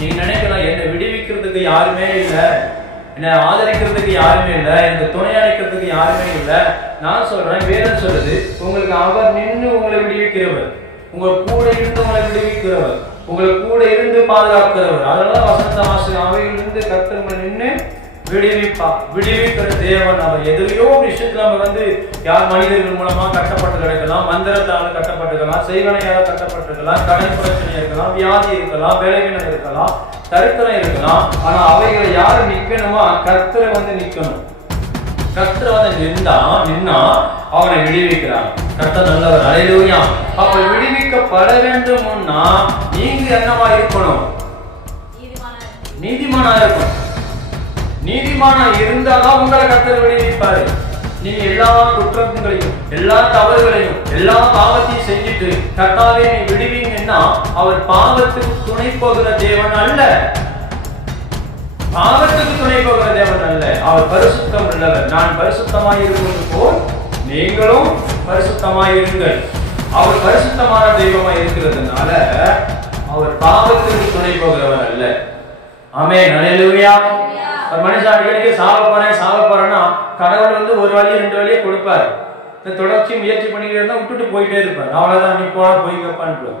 நீங்க நினைக்கலாம், என்னை விடுவிக்கிறதுக்கு யாருமே இல்லை, என்னை ஆதரிக்கிறதுக்கு யாருமே இல்லை, எனக்கு துணை அளிக்கிறதுக்கு யாருமே இல்லை. நான் சொல்றேன், வேதம் சொல்லுது, உங்களுக்கு அவர் நின்று உங்களை விடுவிக்கிறவர், உங்கள் கூட இருந்து உங்களை விடுவிக்கிறவர், உங்களை கூட இருந்து பாதுகாக்கிறவர். அதனால வசந்த வாசம் அவையிலிருந்து கர்த்தர் நின்று விடுவிக்கிற தேவன். அவர் எதிரையோ விஷயத்துல நம்ம யார் மனிதர்கள் மூலமா கட்டப்பட்டு கிடக்கலாம், மந்திரத்தால கட்டப்பட்டிருக்கலாம், செய்வனையால கட்டப்பட்டிருக்கலாம், கடன் பிரச்சனை இருக்கலாம், வியாதி இருக்கலாம், வேலைவினம் இருக்கலாம், தரித்திரம் இருக்கலாம். ஆனா அவைகளை யாரு நிக்கணுமா? கர்த்தரை நிக்கணும். கர்த்தரை நின்னா அவனை விடுவிக்கிறான். கர்த்தர் நல்லவர். அல்லேலூயா. அப்ப விடுவிக்கப்பட வேண்டும்னா நீங்க என்னவா இருக்கணும்? நீதிமானா இருக்கணும். நீதிமானா இருந்தாதான் உங்களை கர்த்தர் விடுவிப்பாரு. நீங்க எல்லா குற்றங்களையும், எல்லா தவறுகளையும், எல்லா பாவத்தையும் செஞ்சுட்டு கர்த்தாவே நீ விடுவீங்கன்னா அவர் பாவத்துக்கு துணை போகிற தேவன் அல்ல. பாவத்துக்கு துணை போகிற தேவன் அல்ல. அவர் பரிசுத்தம் உள்ளவர். நான் பரிசுத்தமாய் இருப்பது போல் நீங்களும் பரிசுத்தமாய் இருங்கள். அவர் பரிசுத்தமான தெய்வமாய் இருக்கிறதுனால அவர் பாவத்துக்கு துணை போகிறவர் அல்ல. ஆமென். அல்லேலூயா. ஒரு மனுஷன் அடிக்கடிக்கு சாவ போறேன்னா கடவுள் ஒரு வழியை 2 வழியை கொடுப்பாரு. தொடர்ச்சி முயற்சி பண்ணிக்கிட்டே இருந்தா விட்டுட்டு போயிட்டே இருப்பார். அவ்வளவுதான், நீ போனா போய் வைப்பான்னு.